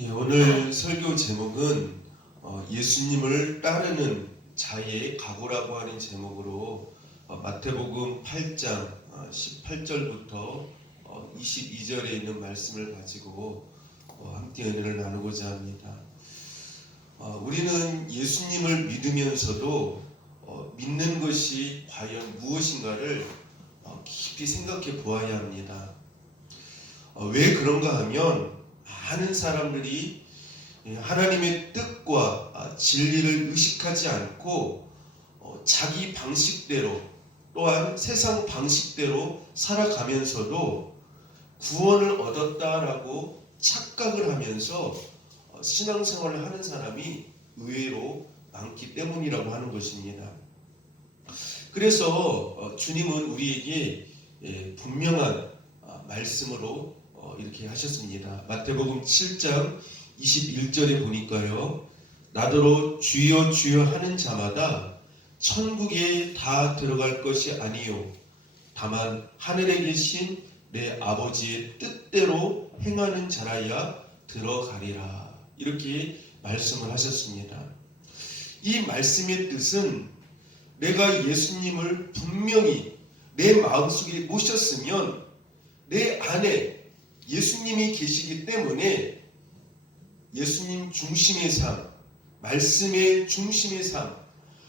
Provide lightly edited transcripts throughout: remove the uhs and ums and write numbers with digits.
예, 오늘 설교 제목은 예수님을 따르는 자의 각오라고 하는 제목으로 마태복음 8장 18절부터 22절에 있는 말씀을 가지고 함께 은혜를 나누고자 합니다. 우리는 예수님을 믿으면서도 믿는 것이 과연 무엇인가를 깊이 생각해 보아야 합니다. 왜 그런가 하면 많은 사람들이 하나님의 뜻과 진리를 의식하지 않고 자기 방식대로 또한 세상 방식대로 살아가면서도 구원을 얻었다라고 착각을 하면서 신앙생활을 하는 사람이 의외로 많기 때문이라고 하는 것입니다. 그래서 주님은 우리에게 분명한 말씀으로 이렇게 하셨습니다. 마태복음 7장 21절에 보니까요, 나더러 주여 주여 하는 자마다 천국에 다 들어갈 것이 아니요 다만 하늘에 계신 내 아버지의 뜻대로 행하는 자라야 들어가리라, 이렇게 말씀을 하셨습니다. 이 말씀의 뜻은 내가 예수님을 분명히 내 마음속에 모셨으면 내 안에 예수님이 계시기 때문에 예수님 중심의 삶, 말씀의 중심의 삶,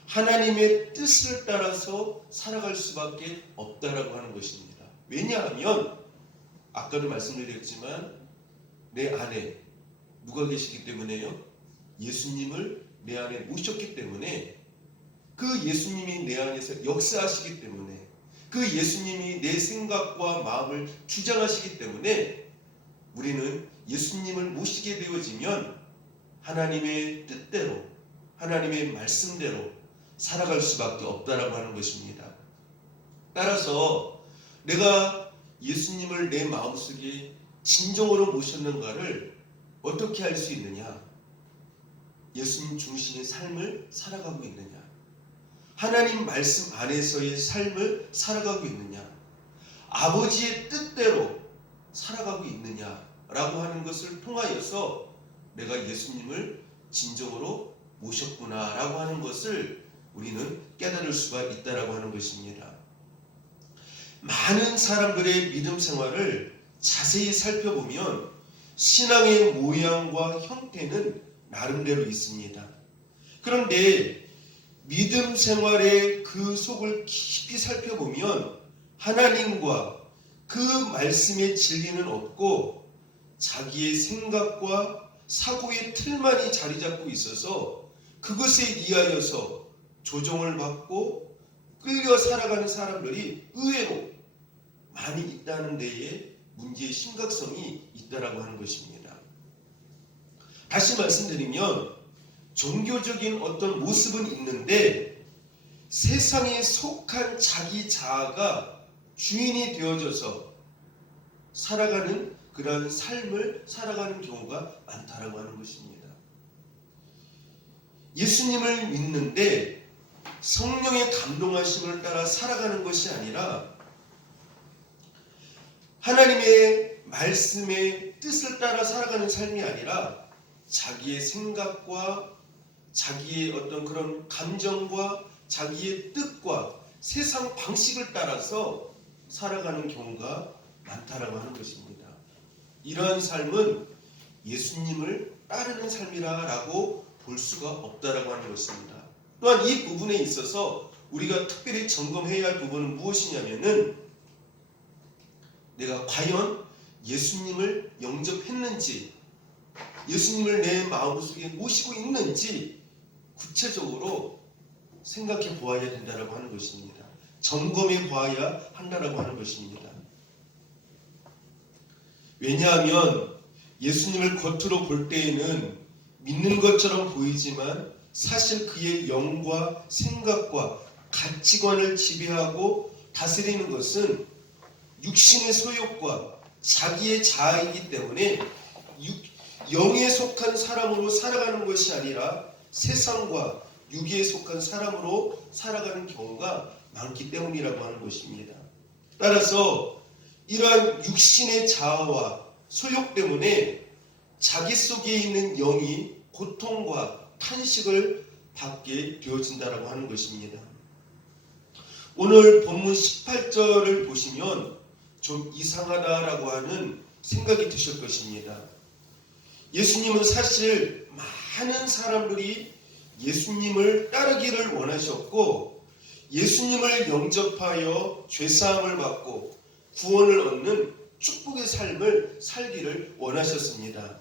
하나님의 뜻을 따라서 살아갈 수밖에 없다라고 하는 것입니다. 왜냐하면 아까도 말씀드렸지만 내 안에 누가 계시기 때문에요? 예수님을 내 안에 모셨기 때문에, 그 예수님이 내 안에서 역사하시기 때문에, 그 예수님이 내 생각과 마음을 주장하시기 때문에 우리는 예수님을 모시게 되어지면 하나님의 뜻대로, 하나님의 말씀대로 살아갈 수밖에 없다라고 하는 것입니다. 따라서 내가 예수님을 내 마음속에 진정으로 모셨는가를 어떻게 알 수 있느냐? 예수님 중심의 삶을 살아가고 있느냐? 하나님 말씀 안에서의 삶을 살아가고 있느냐? 아버지의 뜻대로 살아가고 있느냐라고 하는 것을 통하여서 내가 예수님을 진정으로 모셨구나라고 하는 것을 우리는 깨달을 수가 있다라고 하는 것입니다. 많은 사람들의 믿음 생활을 자세히 살펴보면 신앙의 모양과 형태는 나름대로 있습니다. 그런데 믿음 생활의 그 속을 깊이 살펴보면 하나님과 그 말씀의 진리는 없고 자기의 생각과 사고의 틀만이 자리 잡고 있어서 그것에 의하여서 조종을 받고 끌려 살아가는 사람들이 의외로 많이 있다는 데에 문제의 심각성이 있다라고 하는 것입니다. 다시 말씀드리면 종교적인 어떤 모습은 있는데 세상에 속한 자기 자아가 주인이 되어져서 살아가는 그런 삶을 살아가는 경우가 많다라고 하는 것입니다. 예수님을 믿는데 성령의 감동하심을 따라 살아가는 것이 아니라 하나님의 말씀의 뜻을 따라 살아가는 삶이 아니라 자기의 생각과 자기의 어떤 그런 감정과 자기의 뜻과 세상 방식을 따라서 살아가는 경우가 많다라고 하는 것입니다. 이러한 삶은 예수님을 따르는 삶이라고 볼 수가 없다라고 하는 것입니다. 또한 이 부분에 있어서 우리가 특별히 점검해야 할 부분은 무엇이냐면은 내가 과연 예수님을 영접했는지, 예수님을 내 마음속에 모시고 있는지 구체적으로 생각해 보아야 된다라고 하는 것입니다. 점검해 보아야 한다라고 하는 것입니다. 왜냐하면 예수님을 겉으로 볼 때에는 믿는 것처럼 보이지만 사실 그의 영과 생각과 가치관을 지배하고 다스리는 것은 육신의 소욕과 자기의 자아이기 때문에 영에 속한 사람으로 살아가는 것이 아니라 세상과 육에 속한 사람으로 살아가는 경우가 많기 때문이라고 하는 것입니다. 따라서 이러한 육신의 자아와 소욕 때문에 자기 속에 있는 영이 고통과 탄식을 받게 되어진다라고 하는 것입니다. 오늘 본문 18절을 보시면 좀 이상하다라고 하는 생각이 드실 것입니다. 예수님은 사실 많은 사람들이 예수님을 따르기를 원하셨고 예수님을 영접하여 죄사함을 받고 구원을 얻는 축복의 삶을 살기를 원하셨습니다.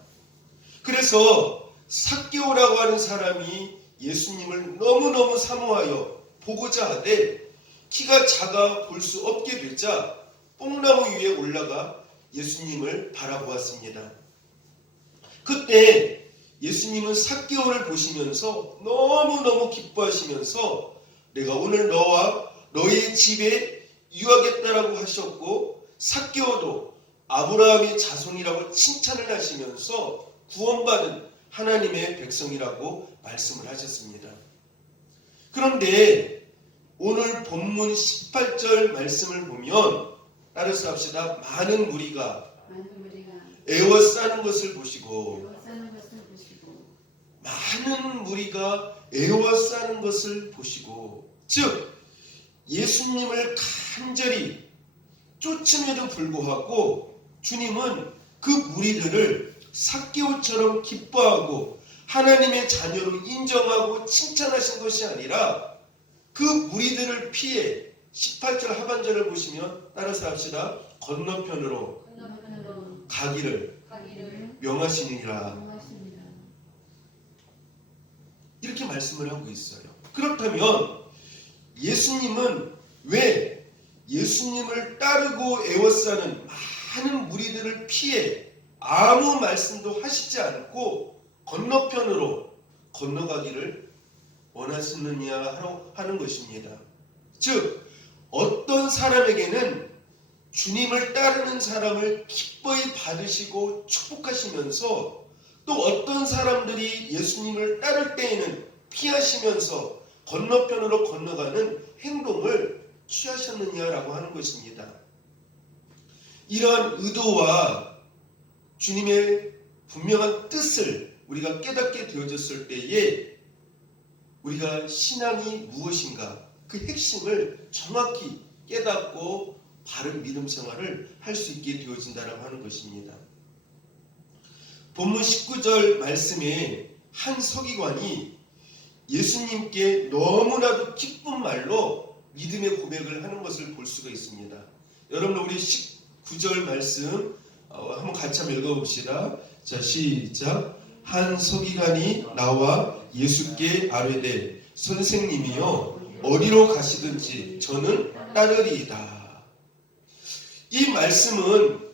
그래서 삭개오라고 하는 사람이 예수님을 너무너무 사모하여 보고자 하되 키가 작아 볼 수 없게 되자 뽕나무 위에 올라가 예수님을 바라보았습니다. 그때 예수님은 삭개오를 보시면서 너무너무 기뻐하시면서 내가 오늘 너와 너의 집에 유하겠다라고 하셨고 삭개오도 아브라함의 자손이라고 칭찬을 하시면서 구원받은 하나님의 백성이라고 말씀을 하셨습니다. 그런데 오늘 본문 18절 말씀을 보면 따라서 합시다. 많은 무리가 애워싸는 것을 보시고 많은 무리가 애워싸는 것을 보시고 즉 예수님을 간절히 쫓음에도 불구하고 주님은 그 무리들을 삭개오처럼 기뻐하고 하나님의 자녀로 인정하고 칭찬하신 것이 아니라 그 무리들을 피해 18절 하반절을 보시면 따라서 합시다. 건너편으로 가기를 명하시니라 이렇게 말씀을 하고 있어요. 그렇다면 예수님은 왜 예수님을 따르고 애워싸는 많은 무리들을 피해 아무 말씀도 하시지 않고 건너편으로 건너가기를 원하시느냐 하는 것입니다. 즉 어떤 사람에게는 주님을 따르는 사람을 기뻐히 받으시고 축복하시면서 또 어떤 사람들이 예수님을 따를 때에는 피하시면서 건너편으로 건너가는 행동을 취하셨느냐라고 하는 것입니다. 이러한 의도와 주님의 분명한 뜻을 우리가 깨닫게 되어졌을 때에 우리가 신앙이 무엇인가 그 핵심을 정확히 깨닫고 바른 믿음 생활을 할 수 있게 되어진다라고 하는 것입니다. 본문 19절 말씀에 한 서기관이 예수님께 너무나도 기쁜 말로 믿음의 고백을 하는 것을 볼 수가 있습니다. 여러분 우리 19절 말씀 한번 같이 한번 읽어봅시다. 자 시작. 한 서기관이 나와 예수께 아뢰되 선생님이여 어디로 가시든지 저는 따르리이다. 이 말씀은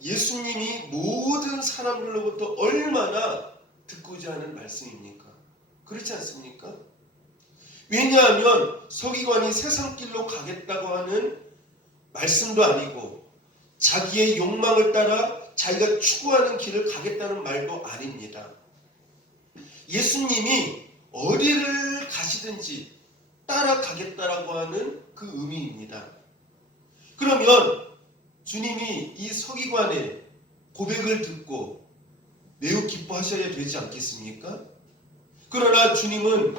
예수님이 모든 사람들로부터 얼마나 듣고자 하는 말씀입니까? 그렇지 않습니까? 왜냐하면 서기관이 세상 길로 가겠다고 하는 말씀도 아니고 자기의 욕망을 따라 자기가 추구하는 길을 가겠다는 말도 아닙니다. 예수님이 어디를 가시든지 따라가겠다라고 하는 그 의미입니다. 그러면 주님이 이 서기관의 고백을 듣고 매우 기뻐하셔야 되지 않겠습니까? 그러나 주님은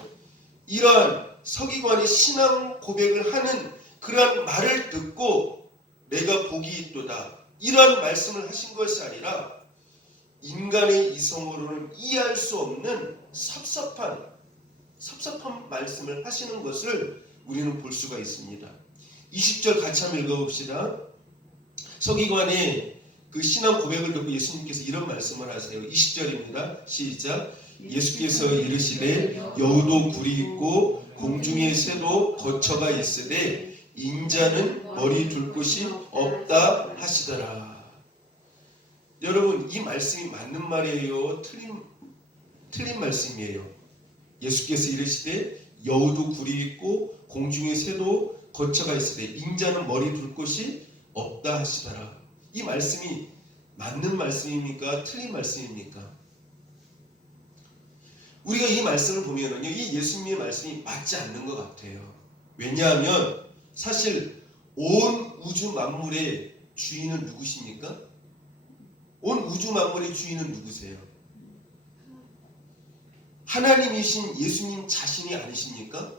이러한 서기관의 신앙 고백을 하는 그러한 말을 듣고 내가 복이 있도다 이러한 말씀을 하신 것이 아니라 인간의 이성으로는 이해할 수 없는 섭섭한 말씀을 하시는 것을 우리는 볼 수가 있습니다. 20절 같이 한번 읽어봅시다. 서기관의 그 신앙 고백을 듣고 예수님께서 이런 말씀을 하세요. 20절입니다. 시작. 예수께서 이르시되 여우도 굴이 있고 공중의 새도 거처가 있으되 인자는 머리 둘 곳이 없다 하시더라. 여러분 이 말씀이 맞는 말이에요? 틀린 말씀이에요? 예수께서 이르시되 여우도 굴이 있고 공중의 새도 거처가 있으되 인자는 머리 둘 곳이 없다 하시더라. 이 말씀이 맞는 말씀입니까? 틀린 말씀입니까? 우리가 이 말씀을 보면은요, 이 예수님의 말씀이 맞지 않는 것 같아요. 왜냐하면 사실 온 우주 만물의 주인은 누구십니까? 온 우주 만물의 주인은 누구세요? 하나님이신 예수님 자신이 아니십니까?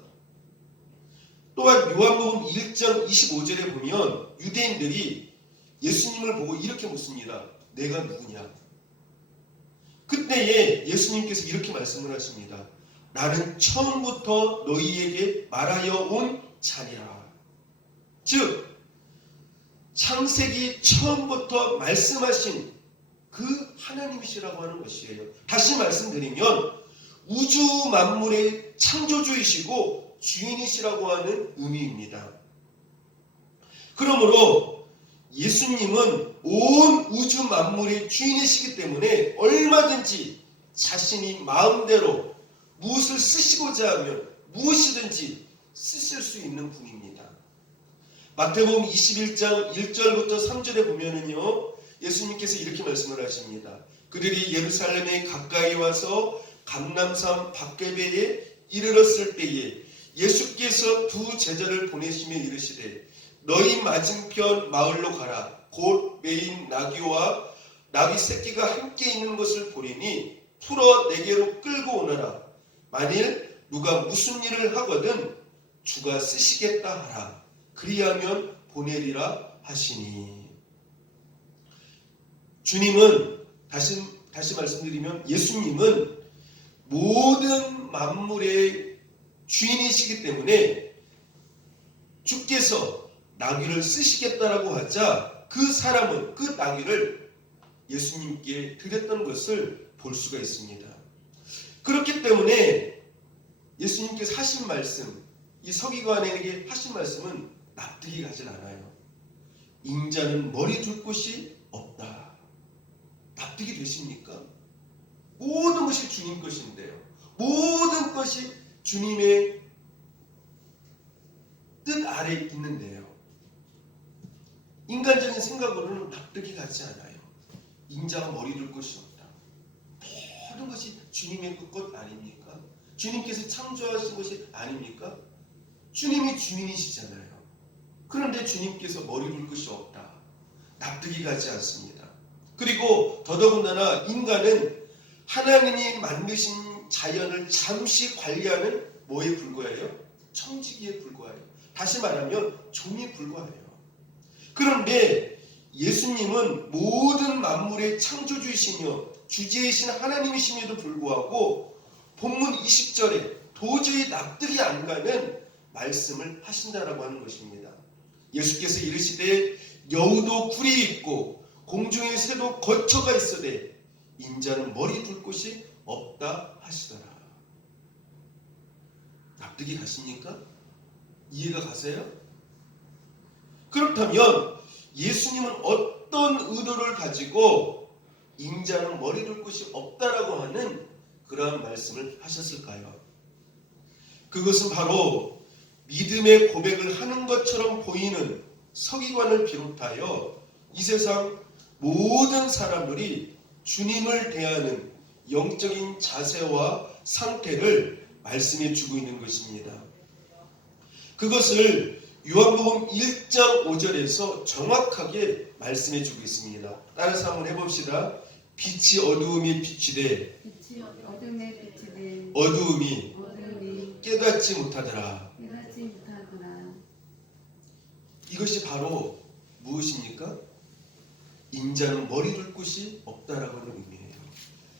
또한 요한복음 1장 25절에 보면 유대인들이 예수님을 보고 이렇게 묻습니다. 내가 누구냐? 그때에 예수님께서 이렇게 말씀을 하십니다. 나는 처음부터 너희에게 말하여 온 자니라. 즉 창세기 처음부터 말씀하신 그 하나님이시라고 하는 것이에요. 다시 말씀드리면 우주 만물의 창조주이시고 주인이시라고 하는 의미입니다. 그러므로 예수님은 온 우주 만물의 주인이시기 때문에 얼마든지 자신이 마음대로 무엇을 쓰시고자 하면 무엇이든지 쓰실 수 있는 분입니다. 마태복음 21장 1절부터 3절에 보면은요, 예수님께서 이렇게 말씀을 하십니다. 그들이 예루살렘에 가까이 와서 감람산 밧개배에 이르렀을 때에 예수께서 두 제자를 보내시며 이르시되 너희 맞은편 마을로 가라. 곧 메인 나귀와 나귀 새끼가 함께 있는 것을 보리니 풀어 내게로 끌고 오너라. 만일 누가 무슨 일을 하거든 주가 쓰시겠다 하라. 그리하면 보내리라 하시니. 주님은 다시 말씀드리면 예수님은 모든 만물의 주인이시기 때문에 주께서 나귀를 쓰시겠다라고 하자 그 사람은 그 나귀를 예수님께 드렸던 것을 볼 수가 있습니다. 그렇기 때문에 예수님께서 하신 말씀, 이 서기관에게 하신 말씀은 납득이 가질 않아요. 인자는 머리 둘 곳이 없다. 납득이 되십니까? 모든 것이 주님 것인데요. 모든 것이 주님의 뜻 아래 있는데요. 인간적인 생각으로는 납득이 가지 않아요. 인자가 머리 둘 곳이 없다. 모든 것이 주님의 것 아닙니까? 주님께서 창조하신 것이 아닙니까? 주님이 주인이시잖아요. 그런데 주님께서 머리 둘 것이 없다. 납득이 가지 않습니다. 그리고 더더군다나 인간은 하나님이 만드신 자연을 잠시 관리하는 뭐에 불과해요? 청지기에 불과해요. 다시 말하면 종에 불과해요. 그런데 예수님은 모든 만물의 창조주이시며 주제이신 하나님이심에도 불구하고 본문 20절에 도저히 납득이 안 가는 말씀을 하신다라고 하는 것입니다. 예수께서 이르시되 여우도 굴이 있고 공중의 새도 거처가 있으되 인자는 머리 둘 곳이 없다 하시더라. 납득이 가십니까? 이해가 가세요? 그렇다면 예수님은 어떤 의도를 가지고 인자는 머리 둘 곳이 없다라고 하는 그러한 말씀을 하셨을까요? 그것은 바로 믿음의 고백을 하는 것처럼 보이는 서기관을 비롯하여 이 세상 모든 사람들이 주님을 대하는 영적인 자세와 상태를 말씀해 주고 있는 것입니다. 그것을 요한복음 1장 5절에서 정확하게 말씀해 주고 있습니다. 따라서 한번 해봅시다. 빛이 어두움에 비추되 어두움이 깨닫지 못하더라. 이것이 바로 무엇입니까? 인자는 머리 둘 곳이 없다라고 하는 의미예요.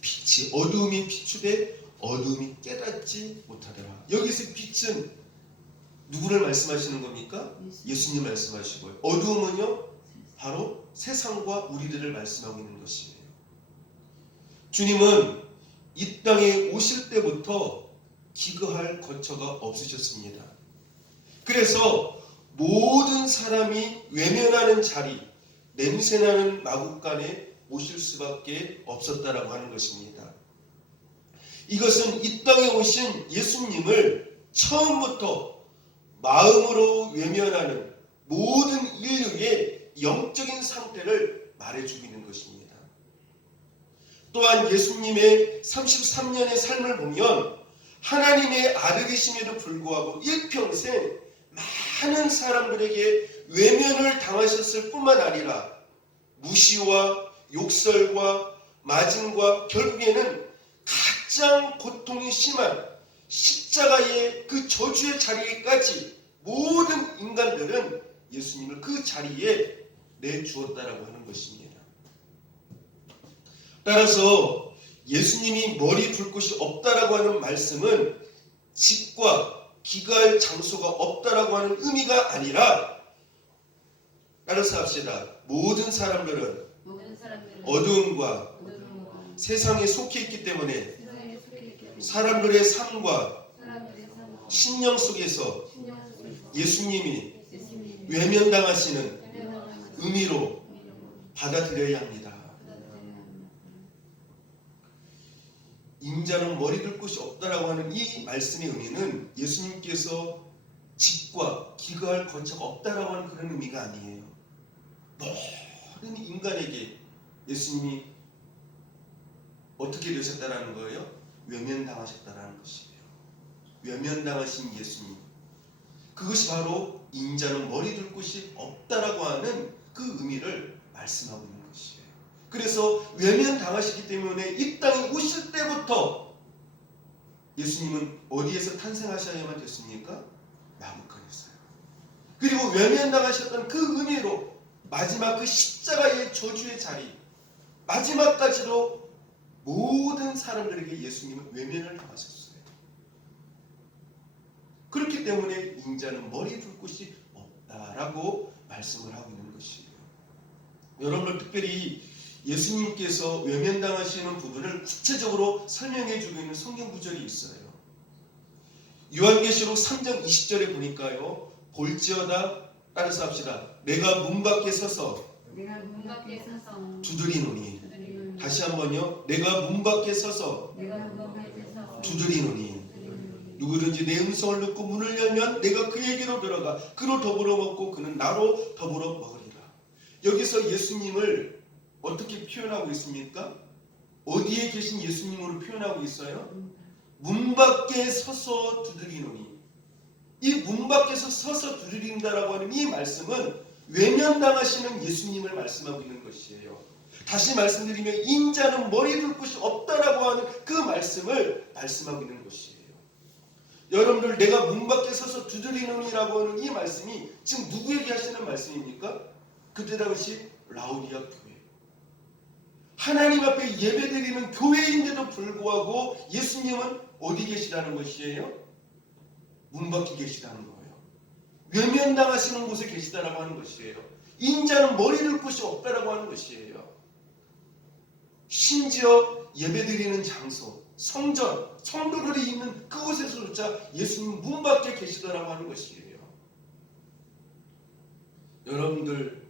빛이 어두움이 비추되 어두움이 깨닫지 못하더라. 여기서 빛은 누구를 말씀하시는 겁니까? 예수님 말씀하시고요. 어두움은요, 바로 세상과 우리들을 말씀하고 있는 것이에요. 주님은 이 땅에 오실 때부터 기거할 거처가 없으셨습니다. 그래서 모든 사람이 외면하는 자리, 냄새나는 마국간에 오실 수밖에 없었다라고 하는 것입니다. 이것은 이 땅에 오신 예수님을 처음부터 마음으로 외면하는 모든 인류의 영적인 상태를 말해주고 있는 것입니다. 또한 예수님의 33년의 삶을 보면 하나님의 아들이심에도 불구하고 일평생 많은 사람들에게 외면을 당하셨을 뿐만 아니라 무시와 욕설과 맞음과 결국에는 가장 고통이 심한 십자가의 그 저주의 자리에까지 모든 인간들은 예수님을 그 자리에 내주었다라고 하는 것입니다. 따라서 예수님이 머리 둘 곳이 없다라고 하는 말씀은 집과 기갈 장소가 없다라고 하는 의미가 아니라, 따라서 합시다. 모든 사람들은 어두움과 세상에 속해 있기 때문에 사람들의 삶과 신령 속에서 예수님이 외면당하시는 의미로 받아들여야 합니다. 인자는 머리 둘 곳이 없다라고 하는 이 말씀의 의미는 예수님께서 집과 기거할 거처가 없다라고 하는 그런 의미가 아니에요. 모든 인간에게 예수님이 어떻게 되셨다라는 거예요? 외면당하셨다라는 것이에요. 외면당하신 예수님. 그것이 바로 인자는 머리 둘 곳이 없다라고 하는 그 의미를 말씀하고 있는 것이에요. 그래서 외면당하시기 때문에 이 땅에 오실 때부터 예수님은 어디에서 탄생하셔야만 됐습니까? 나무꾼이었어요. 그리고 외면당하셨던 그 의미로 마지막 그 십자가의 저주의 자리, 마지막까지도 모든 사람들에게 예수님은 외면을 당하셨어요. 그렇기 때문에 인자는 머리 둘 곳이 없다라고 말씀을 하고 있는 것이에요. 여러분들 특별히 예수님께서 외면당하시는 부분을 구체적으로 설명해 주고 있는 성경 구절이 있어요. 요한계시록 3장 20절에 보니까요. 볼지어다, 따라서 합시다. 내가 문 밖에 서서 두드리노니. 다시 한번요. 내가 문 밖에 서서 두드리노니. 누구든지 내 음성을 듣고 문을 열면 내가 그에게로 들어가 그로 더불어 먹고 그는 나로 더불어 먹으리라. 여기서 예수님을 어떻게 표현하고 있습니까? 어디에 계신 예수님으로 표현하고 있어요? 문 밖에 서서 두드리노니. 이 문 밖에서 서서 두드린다라고 하는 이 말씀은 외면당하시는 예수님을 말씀하고 있는 것이에요. 다시 말씀드리면 인자는 머리 둘 곳이 없다라고 하는 그 말씀을 말씀하고 있는 것이에요. 여러분들, 내가 문 밖에 서서 두드리노니라고 하는 이 말씀이 지금 누구에게 하시는 말씀입니까? 그때 당시 라오디아 교회, 하나님 앞에 예배드리는 교회인데도 불구하고 예수님은 어디 계시다는 것이에요? 문 밖에 계시다는 거예요. 외면당하시는 곳에 계시다라고 하는 것이에요. 인자는 머리 둘 곳이 없다라고 하는 것이에요. 심지어 예배드리는 장소, 성전, 성도들이 있는 그곳에서조차 예수님 문 밖에 계시다라고 하는 것이에요. 여러분들이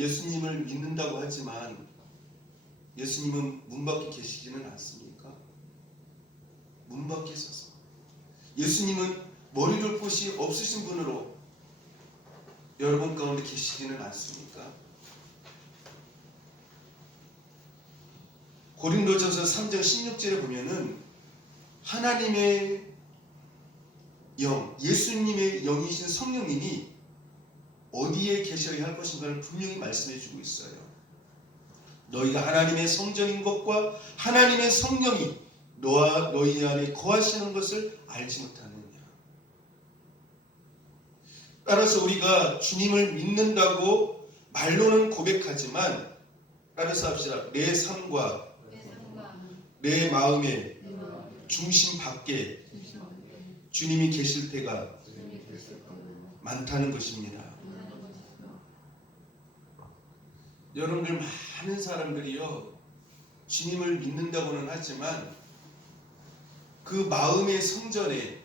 예수님을 믿는다고 하지만 예수님은 문 밖에 계시지는 않습니까? 문 밖에 서서 예수님은 머리 둘 곳이 없으신 분으로 여러분 가운데 계시지는 않습니까? 고린도전서 3장 16절에 보면은 하나님의 영, 예수님의 영이신 성령님이 어디에 계셔야 할 것인가를 분명히 말씀해 주고 있어요. 너희가 하나님의 성전인 것과 하나님의 성령이 너와 너희 안에 거하시는 것을 알지 못하느냐. 따라서 우리가 주님을 믿는다고 말로는 고백하지만, 따라서 합시다. 내 삶과 내 마음의 중심 밖에 주님이 계실 때가 많다는 것입니다. 여러분들, 많은 사람들이요, 주님을 믿는다고는 하지만 그 마음의 성전에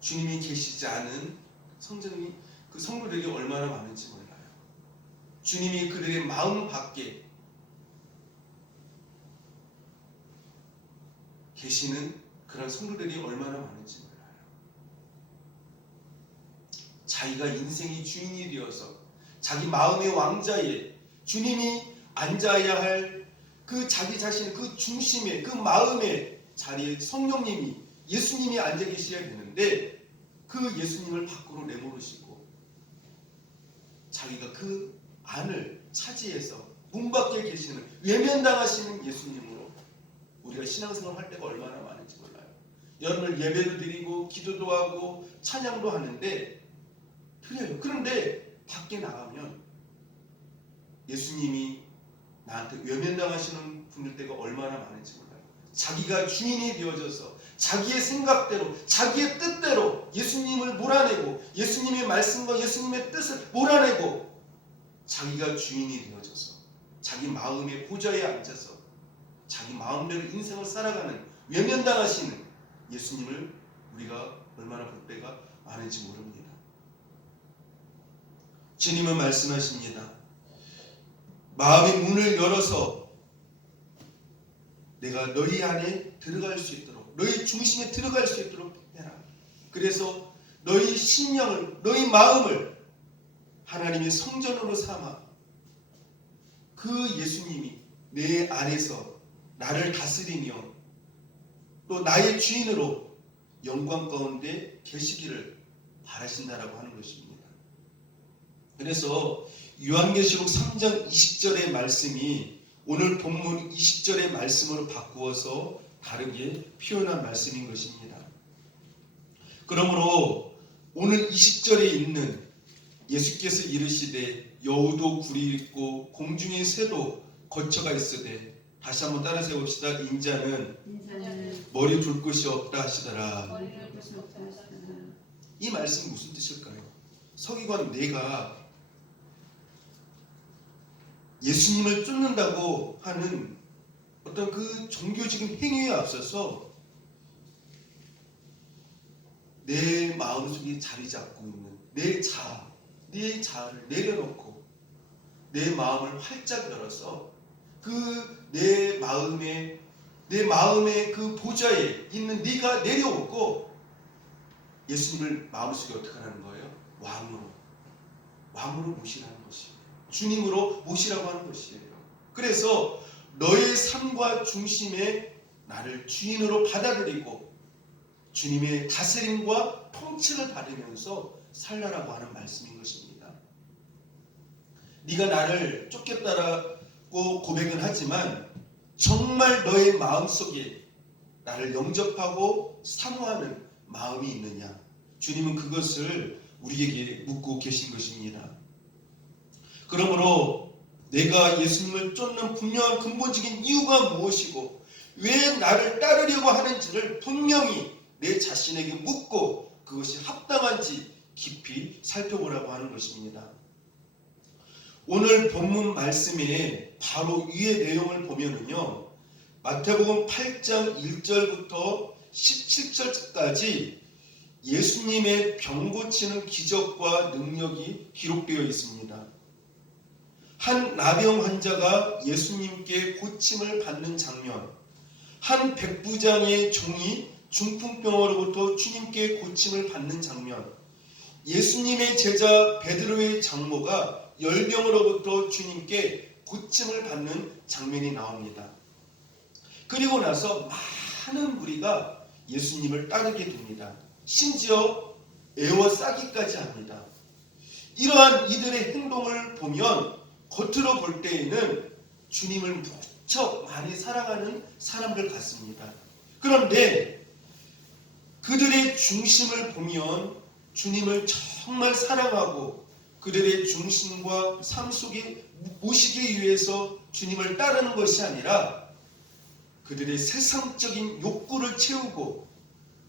주님이 계시지 않은 성전이 그 성도들이 얼마나 많은지 몰라요. 주님이 그들의 마음 밖에 계시는 그런 성도들이 얼마나 많은지 몰라요. 자기가 인생의 주인이 되어서 자기 마음의 왕자에 주님이 앉아야 할 그 자기 자신의 그 중심에, 그 마음의 자리에 성령님이, 예수님이 앉아 계셔야 되는데 그 예수님을 밖으로 내모르시고 자기가 그 안을 차지해서 문 밖에 계시는 외면당하시는 예수님으로 우리가 신앙생활 할 때가 얼마나 많은지 몰라요. 여러분들 예배도 드리고 기도도 하고 찬양도 하는데 그래요. 그런데 밖에 나가면 예수님이 나한테 외면당하시는 분들 때가 얼마나 많은지 몰라요. 자기가 주인이 되어져서 자기의 생각대로 자기의 뜻대로 예수님을 몰아내고 예수님의 말씀과 예수님의 뜻을 몰아내고 자기가 주인이 되어져서 자기 마음의 보좌에 앉아서 자기 마음대로 인생을 살아가는 외면당하시는 예수님을 우리가 얼마나 볼 때가 많은지 모릅니다. 주님은 말씀하십니다. 마음의 문을 열어서 내가 너희 안에 들어갈 수 있도록 너희 중심에 들어갈 수 있도록 해라. 그래서 너희 심령을 너희 마음을 하나님의 성전으로 삼아 그 예수님이 내 안에서 나를 다스리며 또 나의 주인으로 영광 가운데 계시기를 바라신다라고 하는 것입니다. 그래서 요한계시록 3장 20절의 말씀이 오늘 본문 20절의 말씀으로 바꾸어서 다르게 표현한 말씀인 것입니다. 그러므로 오늘 20절에 있는 예수께서 이르시되 여우도 굴이 있고 공중의 새도 거처가 있으되 다시 한번 따라서 해봅시다. 인자는 머리 둘 곳이 없다 하시더라. 이 말씀이 무슨 뜻일까요? 서기관 내가 예수님을 쫓는다고 하는 어떤 그 종교적인 행위에 앞서서 내 마음속에 자리 잡고 있는 내 자아를 내려놓고 내 마음을 활짝 열어서 그 내 마음의 그 보좌에 있는 네가 내려오고 예수님을 마음속에 어떻게 하는 거예요? 왕으로 모시라는 것이에요. 주님으로 모시라고 하는 것이에요. 그래서 너의 삶과 중심에 나를 주인으로 받아들이고 주님의 다스림과 통치를 받으면서 살라라고 하는 말씀인 것입니다. 네가 나를 쫓겠다라고 고백은 하지만 정말 너의 마음속에 나를 영접하고 사모하는 마음이 있느냐? 주님은 그것을 우리에게 묻고 계신 것입니다. 그러므로 내가 예수님을 쫓는 분명한 근본적인 이유가 무엇이고 왜 나를 따르려고 하는지를 분명히 내 자신에게 묻고 그것이 합당한지 깊이 살펴보라고 하는 것입니다. 오늘 본문 말씀의 바로 위의 내용을 보면은요, 마태복음 8장 1절부터 17절까지 예수님의 병 고치는 기적과 능력이 기록되어 있습니다. 한 나병 환자가 예수님께 고침을 받는 장면, 한 백부장의 종이 중풍병으로부터 주님께 고침을 받는 장면, 예수님의 제자 베드로의 장모가 열병으로부터 주님께 고침을 받는 장면이 나옵니다. 그리고 나서 많은 무리가 예수님을 따르게 됩니다. 심지어 에워싸기까지 합니다. 이러한 이들의 행동을 보면 겉으로 볼 때에는 주님을 무척 많이 사랑하는 사람들 같습니다. 그런데 그들의 중심을 보면 주님을 정말 사랑하고 그들의 중심과 삶 속에 모시기 위해서 주님을 따르는 것이 아니라 그들의 세상적인 욕구를 채우고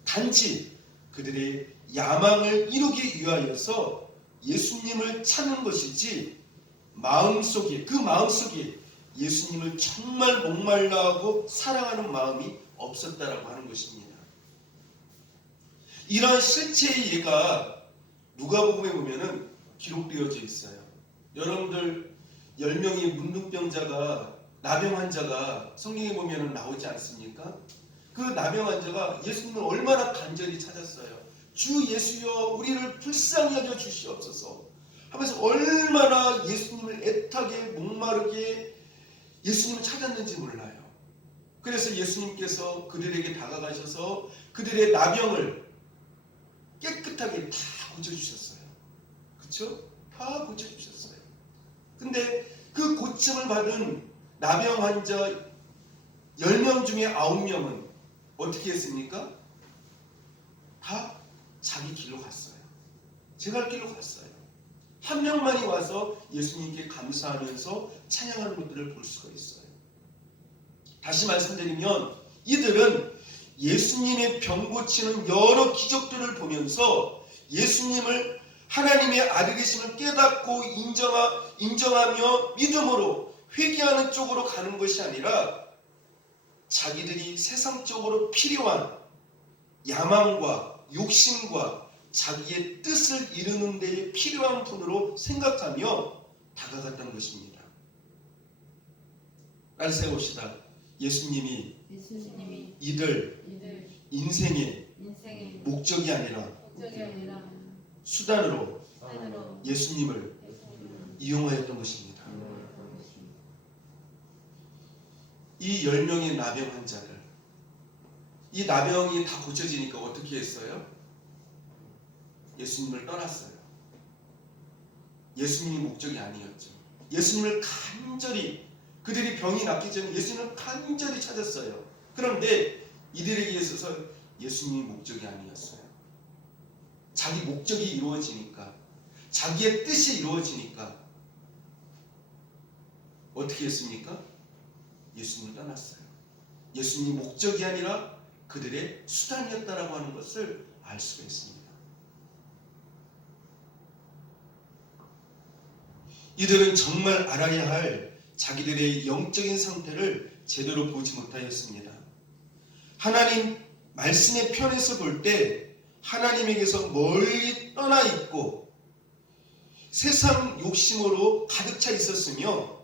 단지 그들의 야망을 이루기 위하여서 예수님을 찾는 것이지 그 마음속에 예수님을 정말 목말라하고 사랑하는 마음이 없었다라고 하는 것입니다. 이러한 실체의 예가 누가복음에 보면은 기록되어져 있어요. 여러분들 10명의 문둥병자가 나병 환자가 성경에 보면은 나오지 않습니까? 그 나병 환자가 예수님을 얼마나 간절히 찾았어요. 주 예수여 우리를 불쌍히 여겨 주시옵소서 하면서 얼마나 예수님을 애타게 목마르게 예수님을 찾았는지 몰라요. 그래서 예수님께서 그들에게 다가가셔서 그들의 나병을 깨끗하게 다 고쳐주셨어요. 그렇죠? 다 고쳐주셨어요. 근데 그 고침을 받은 나병 환자 10명 중에 9명은 어떻게 했습니까? 다 자기 길로 갔어요. 제갈 길로 갔어요. 한 명만이 와서 예수님께 감사하면서 찬양하는 것들을 볼 수가 있어요. 다시 말씀드리면 이들은 예수님의 병 고치는 여러 기적들을 보면서 예수님을 하나님의 아들이심을 깨닫고 인정하며 믿음으로 회개하는 쪽으로 가는 것이 아니라 자기들이 세상적으로 필요한 야망과 욕심과 자기의 뜻을 이루는 데에 필요한 분으로 생각하며 다가갔던 것입니다. 따라서 해봅시다. 예수님이 이들 인생의 목적이 아니라 수단으로 예수님을 이용하였던 것입니다. 이 10명의 나병 환자들, 이 나병이 다 고쳐지니까 어떻게 했어요? 예수님을 떠났어요. 예수님이 목적이 아니었죠. 예수님을 간절히, 그들이 병이 낫기 전에 예수님을 간절히 찾았어요. 그런데 이들에게 있어서 예수님이 목적이 아니었어요. 자기 목적이 이루어지니까, 자기의 뜻이 이루어지니까 어떻게 했습니까? 예수님을 떠났어요. 예수님이 목적이 아니라 그들의 수단이었다라고 하는 것을 알 수가 있습니다. 이들은 정말 알아야 할 자기들의 영적인 상태를 제대로 보지 못하였습니다. 하나님 말씀의 편에서 볼 때 하나님에게서 멀리 떠나 있고 세상 욕심으로 가득 차 있었으며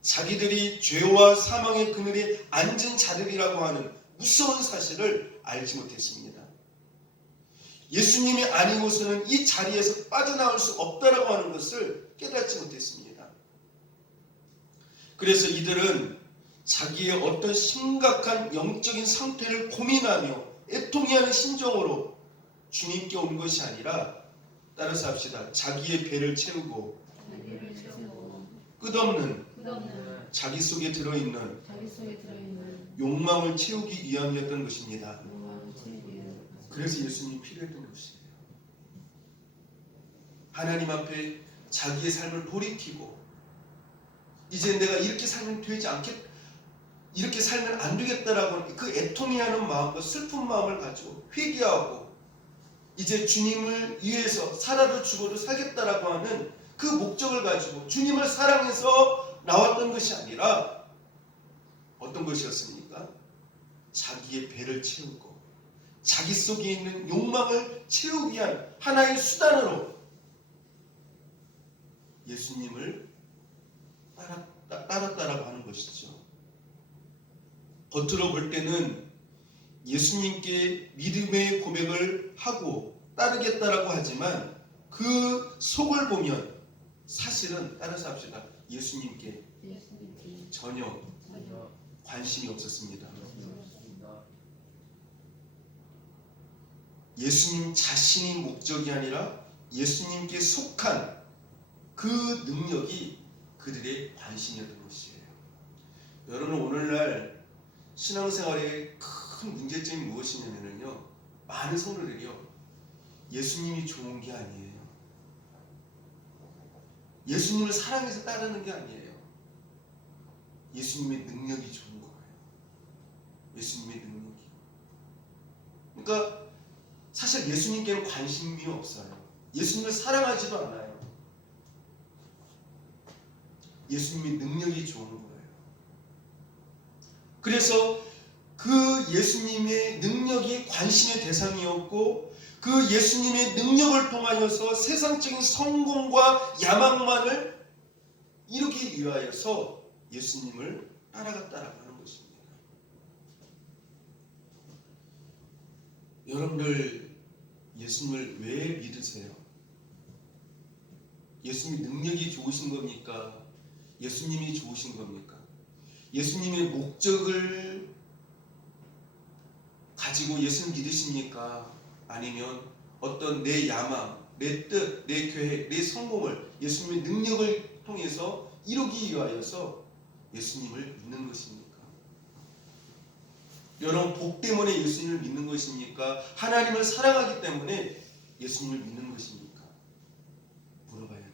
자기들이 죄와 사망의 그늘에 앉은 자들이라고 하는 무서운 사실을 알지 못했습니다. 예수님이 아니고서는 이 자리에서 빠져나올 수 없다라고 하는 것을 깨닫지 못했습니다. 그래서 이들은 자기의 어떤 심각한 영적인 상태를 고민하며 애통해하는 심정으로 주님께 온 것이 아니라, 따라서 합시다. 자기의 배를 채우고 끝없는 자기 속에 들어있는 욕망을 채우기 위함이었던 것입니다. 그래서 예수님이 필요했던 것이에요. 하나님 앞에 자기의 삶을 돌이키고 이제 내가 이렇게 살면 되지 않겠, 이렇게 살면 안 되겠다라고 그 애통해하는 마음과 슬픈 마음을 가지고 회개하고 이제 주님을 위해서 살아도 죽어도 살겠다라고 하는 그 목적을 가지고 주님을 사랑해서 나왔던 것이 아니라 어떤 것이었습니까? 자기의 배를 채우고 자기 속에 있는 욕망을 채우기 위한 하나의 수단으로 예수님을 따랐다라고 하는 것이죠. 겉으로 볼 때는 예수님께 믿음의 고백을 하고 따르겠다라고 하지만 그 속을 보면 사실은, 따라서 합시다, 예수님께 전혀 관심이 없었습니다. 예수님 자신이 목적이 아니라 예수님께 속한 그 능력이 그들의 관심이었던 것이에요. 여러분, 오늘날 신앙생활의 큰 문제점이 무엇이냐면요, 많은 성도들이요, 예수님이 좋은 게 아니에요. 예수님을 사랑해서 따르는 게 아니에요. 예수님의 능력이 좋은 거예요. 예수님의 능력이. 그러니까 사실 예수님께는 관심이 없어요. 예수님을 사랑하지도 않아요. 예수님의 능력이 좋은 거예요. 그래서 그 예수님의 능력이 관심의 대상이었고 그 예수님의 능력을 통하여서 세상적인 성공과 야망만을 이루기 위하여서 예수님을 따라갔다라고 하는 것입니다. 여러분들 예수님을 왜 믿으세요? 예수님 능력이 좋으신 겁니까? 예수님이 좋으신 겁니까? 예수님의 목적을 가지고 예수님 믿으십니까? 아니면 어떤 내 야망, 내 뜻, 내 계획, 내 성공을 예수님의 능력을 통해서 이루기 위하여서 예수님을 믿는 것입니까? 여러분 복 때문에 예수님을 믿는 것입니까? 하나님을 사랑하기 때문에 예수님을 믿는 것입니까? 물어봐야 돼요.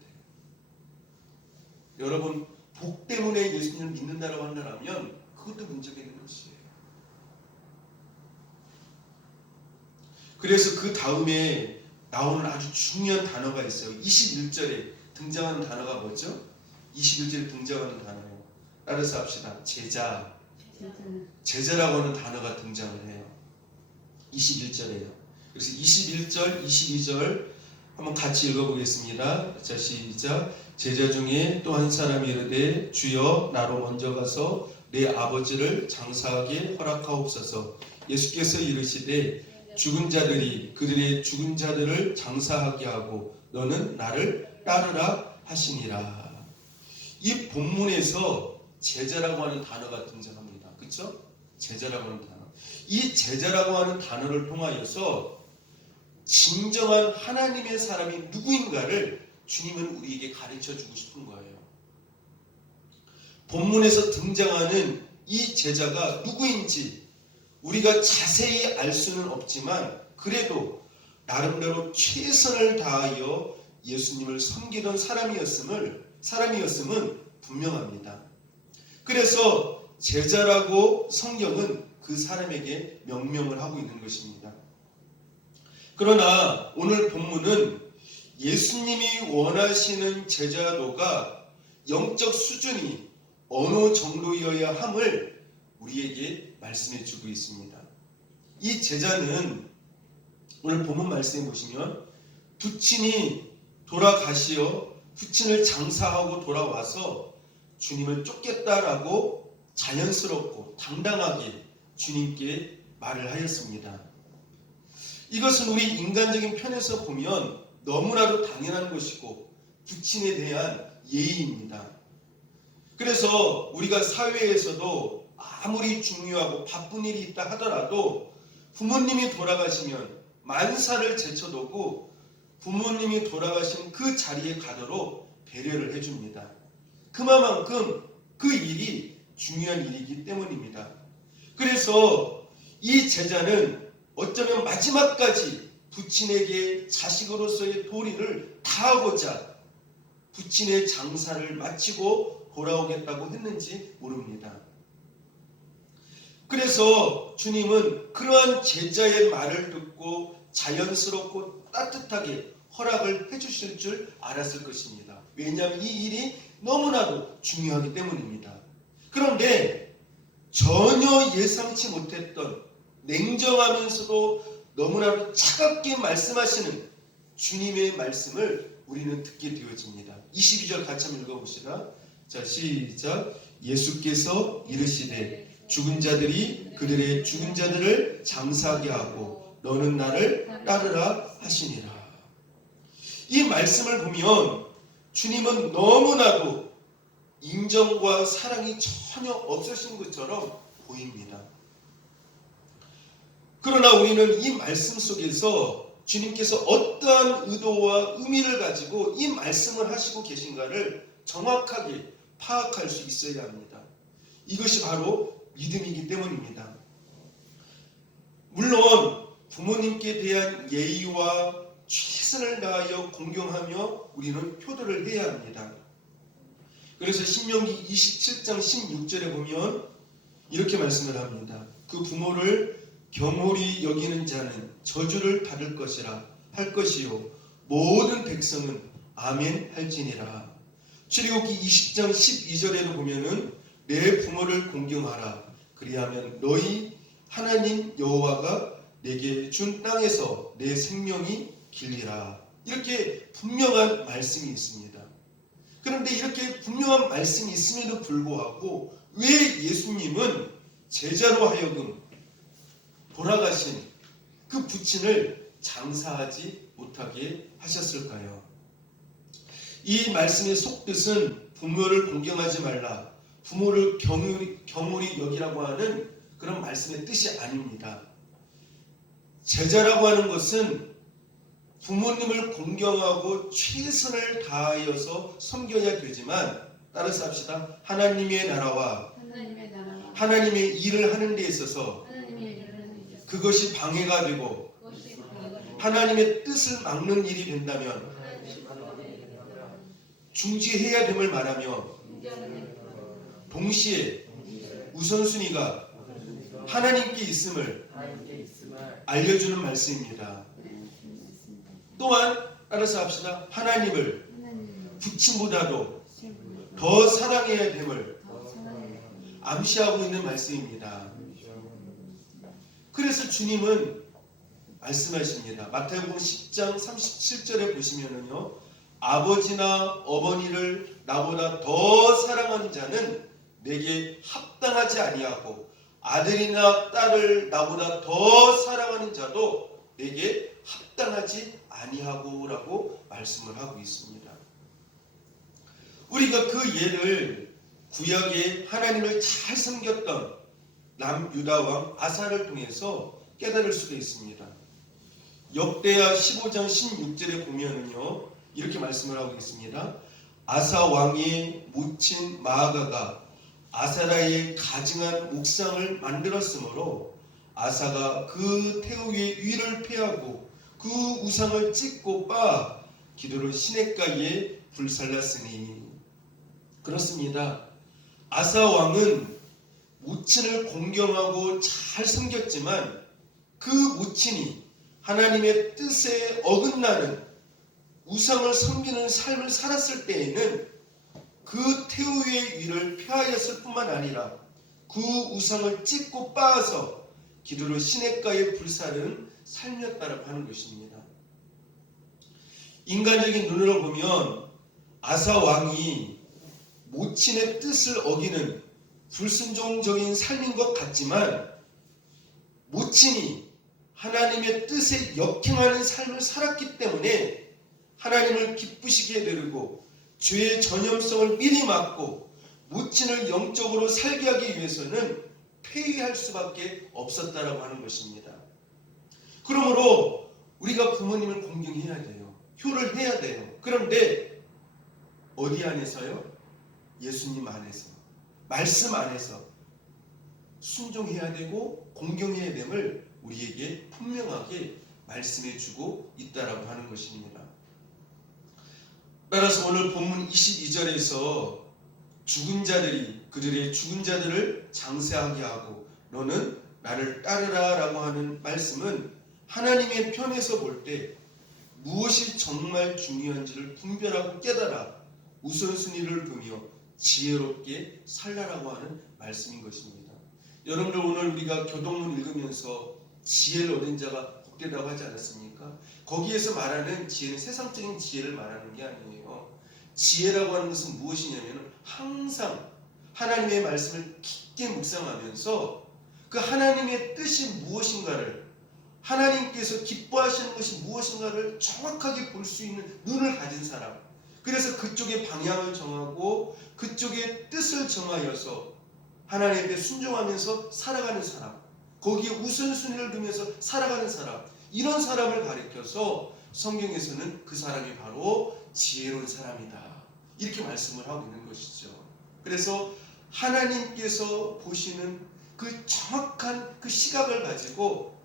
여러분 복 때문에 예수님을 믿는다라고 한다면 그것도 문제가 있는 것이에요. 그래서 그 다음에 나오는 아주 중요한 단어가 있어요. 21절에 등장하는 단어가 뭐죠? 21절에 등장하는 단어예요. 따라서 합시다. 제자라고 하는 단어가 등장을 해요. 21절에요. 그래서 21절, 22절 한번 같이 읽어보겠습니다. 자, 시작. 제자 중에 또 한 사람이 이르되 주여 나로 먼저 가서 내 아버지를 장사하게 허락하옵소서. 예수께서 이르시되 죽은 자들이 그들의 죽은 자들을 장사하게 하고 너는 나를 따르라 하시니라. 이 본문에서 제자라고 하는 단어가 등장합니다. 그렇죠? 제자라고 하는 단어. 이 제자라고 하는 단어를 통하여서 진정한 하나님의 사람이 누구인가를 주님은 우리에게 가르쳐 주고 싶은 거예요. 본문에서 등장하는 이 제자가 누구인지 우리가 자세히 알 수는 없지만 그래도 나름대로 최선을 다하여 예수님을 섬기던 사람이었음은 분명합니다. 그래서 제자라고 성경은 그 사람에게 명명을 하고 있는 것입니다. 그러나 오늘 본문은 예수님이 원하시는 제자도가 영적 수준이 어느 정도여야 함을 우리에게 말씀해 주고 있습니다. 이 제자는 오늘 본문 말씀해 보시면 부친이 돌아가시어 부친을 장사하고 돌아와서 주님을 쫓겠다라고 자연스럽고 당당하게 주님께 말을 하였습니다. 이것은 우리 인간적인 편에서 보면 너무나도 당연한 것이고 부친에 대한 예의입니다. 그래서 우리가 사회에서도 아무리 중요하고 바쁜 일이 있다 하더라도 부모님이 돌아가시면 만사를 제쳐두고 부모님이 돌아가신 그 자리에 가도록 배려를 해줍니다. 그만큼 그 일이 중요한 일이기 때문입니다. 그래서 이 제자는 어쩌면 마지막까지 부친에게 자식으로서의 도리를 다하고자 부친의 장사를 마치고 돌아오겠다고 했는지 모릅니다. 그래서 주님은 그러한 제자의 말을 듣고 자연스럽고 따뜻하게 허락을 해주실 줄 알았을 것입니다. 왜냐하면 이 일이 너무나도 중요하기 때문입니다. 그런데 전혀 예상치 못했던 냉정하면서도 너무나도 차갑게 말씀하시는 주님의 말씀을 우리는 듣게 되어집니다. 22절 같이 한번 읽어봅시다. 자, 시작. 예수께서 이르시되 죽은 자들이 그들의 죽은 자들을 장사하게 하고 너는 나를 따르라 하시니라. 이 말씀을 보면 주님은 너무나도 인정과 사랑이 전혀 없으신 것처럼 보입니다. 그러나 우리는 이 말씀 속에서 주님께서 어떠한 의도와 의미를 가지고 이 말씀을 하시고 계신가를 정확하게 파악할 수 있어야 합니다. 이것이 바로 믿음이기 때문입니다. 물론 부모님께 대한 예의와 최선을 다하여 공경하며 우리는 효도를 해야 합니다. 그래서 신명기 27장 16절에 보면 이렇게 말씀을 합니다. 그 부모를 경홀히 여기는 자는 저주를 받을 것이라 할 것이요 모든 백성은 아멘 할지니라. 출애굽기 20장 12절에도 보면은 내 부모를 공경하라. 그리하면 너희 하나님 여호와가 내게 준 땅에서 내 생명이 길리라. 이렇게 분명한 말씀이 있습니다. 그런데 이렇게 분명한 말씀이 있음에도 불구하고 왜 예수님은 제자로 하여금 돌아가신 그 부친을 장사하지 못하게 하셨을까요? 이 말씀의 속뜻은 부모를 공경하지 말라, 부모를 경홀히 여기라고 하는 그런 말씀의 뜻이 아닙니다. 제자라고 하는 것은 부모님을 공경하고 최선을 다하여서 섬겨야 되지만, 따라서 합시다. 하나님의 나라와 하나님의 일을 하는 데 있어서 그것이 방해가 되고 하나님의 뜻을 막는 일이 된다면 중지해야 됨을 말하며 동시에 우선순위가 하나님께 있음을 알려주는 말씀입니다. 또한 따라서 합시다. 하나님을 부친보다도 더 사랑해야 됨을 암시하고 있는 말씀입니다. 그래서 주님은 말씀하십니다. 마태복음 10장 37절에 보시면은요, 아버지나 어머니를 나보다 더 사랑하는 자는 내게 합당하지 아니하고 아들이나 딸을 나보다 더 사랑하는 자도 내게 합당하지 아니하고라고 말씀을 하고 있습니다. 우리가 그 예를 구약에 하나님을 잘 섬겼던 남유다왕 아사를 통해서 깨달을 수도 있습니다. 역대하 15장 16절에 보면은요, 이렇게 말씀을 하고 있습니다. 아사 왕의 모친 마아가가 아사라의 가증한 옥상을 만들었으므로 아사가 그 태우의 위를 패하고 그 우상을 찢고 빻아 기도로 시냇가에 불살랐으니. 그렇습니다. 아사 왕은 모친을 공경하고 잘 섬겼지만 그 모친이 하나님의 뜻에 어긋나는 우상을 섬기는 삶을 살았을 때에는 그 태우의 위를 폐하였을 뿐만 아니라 그 우상을 찢고 빻아서 기도로 시냇가에 불사르는 삶이었다라고 하는 것입니다. 인간적인 눈으로 보면 아사 왕이 모친의 뜻을 어기는 불순종적인 삶인 것 같지만 모친이 하나님의 뜻에 역행하는 삶을 살았기 때문에 하나님을 기쁘시게 되고 죄의 전염성을 미리 막고 모친을 영적으로 살게 하기 위해서는 폐위할 수밖에 없었다라고 하는 것입니다. 그러므로 우리가 부모님을 공경해야 돼요. 효를 해야 돼요. 그런데 어디 안에서요? 예수님 안에서, 말씀 안에서 순종해야 되고 공경해야 됨을 우리에게 분명하게 말씀해 주고 있다라고 하는 것입니다. 따라서 오늘 본문 22절에서 죽은 자들이 그들의 죽은 자들을 장세하게 하고 너는 나를 따르라 라고 하는 말씀은 하나님의 편에서 볼 때 무엇이 정말 중요한지를 분별하고 깨달아 우선순위를 두며 지혜롭게 살라라고 하는 말씀인 것입니다. 여러분들 오늘 우리가 교동문 읽으면서 지혜를 얻은 자가 복되다고 하지 않았습니까? 거기에서 말하는 지혜는 세상적인 지혜를 말하는 게 아니에요. 지혜라고 하는 것은 무엇이냐면 항상 하나님의 말씀을 깊게 묵상하면서 그 하나님의 뜻이 무엇인가를, 하나님께서 기뻐하시는 것이 무엇인가를 정확하게 볼 수 있는 눈을 가진 사람, 그래서 그쪽의 방향을 정하고 그쪽의 뜻을 정하여서 하나님께 순종하면서 살아가는 사람, 거기에 우선순위를 두면서 살아가는 사람, 이런 사람을 가리켜서 성경에서는 그 사람이 바로 지혜로운 사람이다 이렇게 말씀을 하고 있는 것이죠. 그래서 하나님께서 보시는 그 정확한 그 시각을 가지고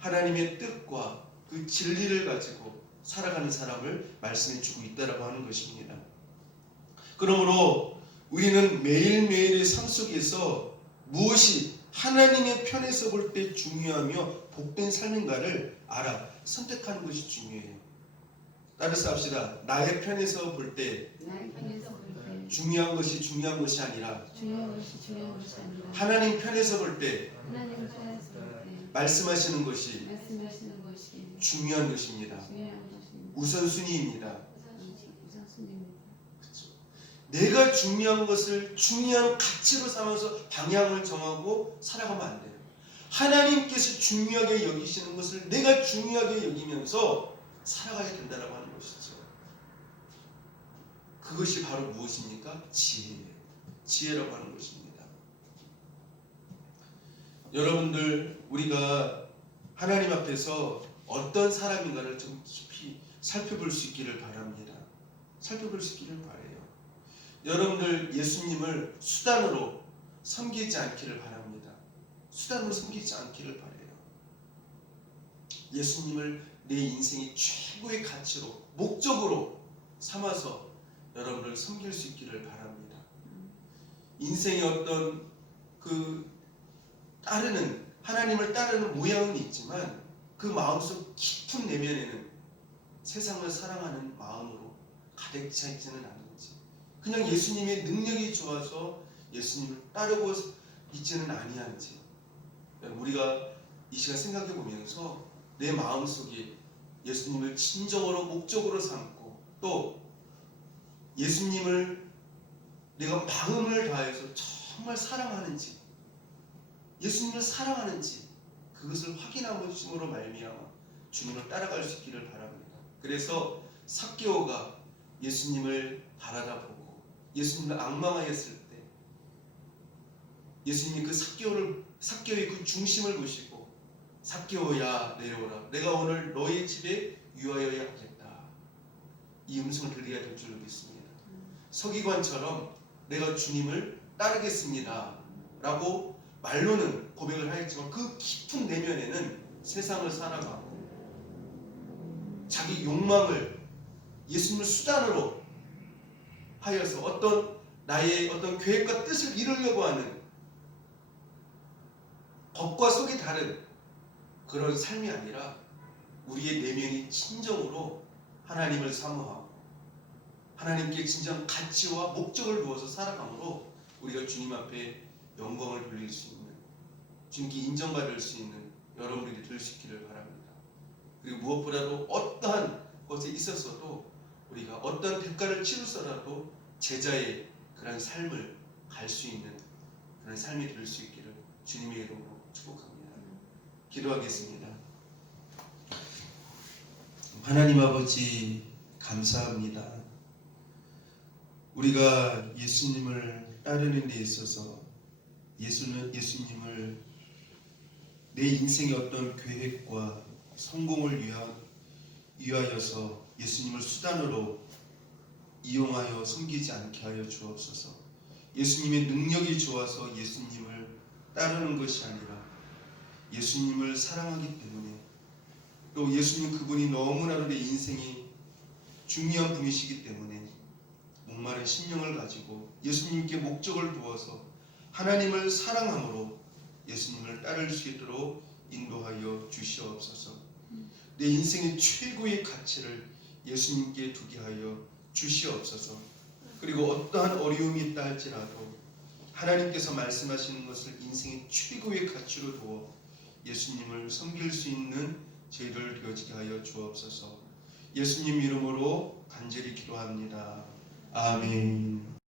하나님의 뜻과 그 진리를 가지고 살아가는 사람을 말씀해 주고 있다라고 하는 것입니다. 그러므로 우리는 매일매일의 삶 속에서 무엇이 하나님의 편에서 볼 때 중요하며 복된 삶인가를 알아 선택하는 것이 중요해요. 따라서 합시다. 나의 편에서 볼 때 중요한 것이 중요한 것이 아니라 하나님 편에서 볼 때 말씀하시는 것이 중요한 것입니다. 우선순위입니다. 내가 중요한 것을 중요한 가치로 삼아서 방향을 정하고 살아가면 안 돼요. 하나님께서 중요하게 여기시는 것을 내가 중요하게 여기면서 살아가야 된다고 하는 것이죠. 그것이 바로 무엇입니까? 지혜예요. 지혜라고 하는 것입니다. 여러분들 우리가 하나님 앞에서 어떤 사람인가를 좀 깊이 살펴볼 수 있기를 바랍니다. 살펴볼 수 있기를 바라요. 여러분들 예수님을 수단으로 섬기지 않기를 바랍니다. 수단으로 섬기지 않기를 바라요. 예수님을 내 인생의 최고의 가치로, 목적으로 삼아서 여러분을 섬길 수 있기를 바랍니다. 인생의 어떤 하나님을 따르는 모양은 있지만 그 마음속 깊은 내면에는 세상을 사랑하는 마음으로 가득 차 있지는 않은지, 그냥 예수님의 능력이 좋아서 예수님을 따르고 있지는 아니한지, 우리가 이 시간 생각해 보면서 내 마음속에 예수님을 진정으로 목적으로 삼고 또 예수님을 내가 마음을 다해서 정말 사랑하는지, 예수님을 사랑하는지 그것을 확인함으로 말미암아 주님을 따라갈 수 있기를 바랍니다. 그래서 삭개오가 예수님을 바라다 보고 예수님을 앙망하였을 때 예수님이 그 삭개오의 그 중심을 보시고 삭개오야 내려오라, 내가 오늘 너의 집에 유하여야 하겠다, 이 음성을 들리게 될 줄 믿습니다. 서기관처럼 내가 주님을 따르겠습니다 라고 말로는 고백을 하였지만 그 깊은 내면에는 세상을 살아가고 자기 욕망을 예수님을 수단으로 하여서 어떤 나의 어떤 계획과 뜻을 이루려고 하는 겉과 속이 다른 그런 삶이 아니라 우리의 내면이 진정으로 하나님을 사모하고 하나님께 진정 가치와 목적을 두어서 살아감으로 우리가 주님 앞에 영광을 돌릴 수 있는, 주님께 인정받을 수 있는 여러분들이 될 수 있기를 바랍니다. 그리고 무엇보다도 어떠한 것에 있어서도 우리가 어떤 대가를 치르서라도 제자의 그런 삶을 갈 수 있는 그런 삶이 될 수 있기를 주님의 이름으로 축복합니다. 기도하겠습니다. 하나님 아버지 감사합니다. 우리가 예수님을 따르는 데 있어서 예수님을 내 인생의 어떤 계획과 성공을 위하여서 예수님을 수단으로 이용하여 섬기지 않게 하여 주옵소서. 예수님의 능력이 좋아서 예수님을 따르는 것이 아니라 예수님을 사랑하기 때문에, 또 예수님 그분이 너무나도 내 인생이 중요한 분이시기 때문에 목마른 심령을 가지고 예수님께 목적을 두어서 하나님을 사랑함으로 예수님을 따를 수 있도록 인도하여 주시옵소서. 내 인생의 최고의 가치를 예수님께 두게 하여 주시옵소서. 그리고 어떠한 어려움이 있다 할지라도 하나님께서 말씀하시는 것을 인생의 최고의 가치로 두어 예수님을 섬길 수 있는 저희들 되어지게 하여 주옵소서. 예수님 이름으로 간절히 기도합니다. 아멘.